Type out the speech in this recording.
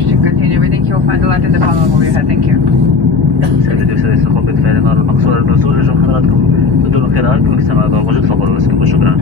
wish to continue, we think you'll find a lot in the palm of your head. Thank you. سيدتي وسادتي سأقوم بإطفاء النار المقصورة بالوصول. نرجو من حضراتكم تبدوا القراءة كما في السماء والوجود فوق رؤوسكم. وشكرا.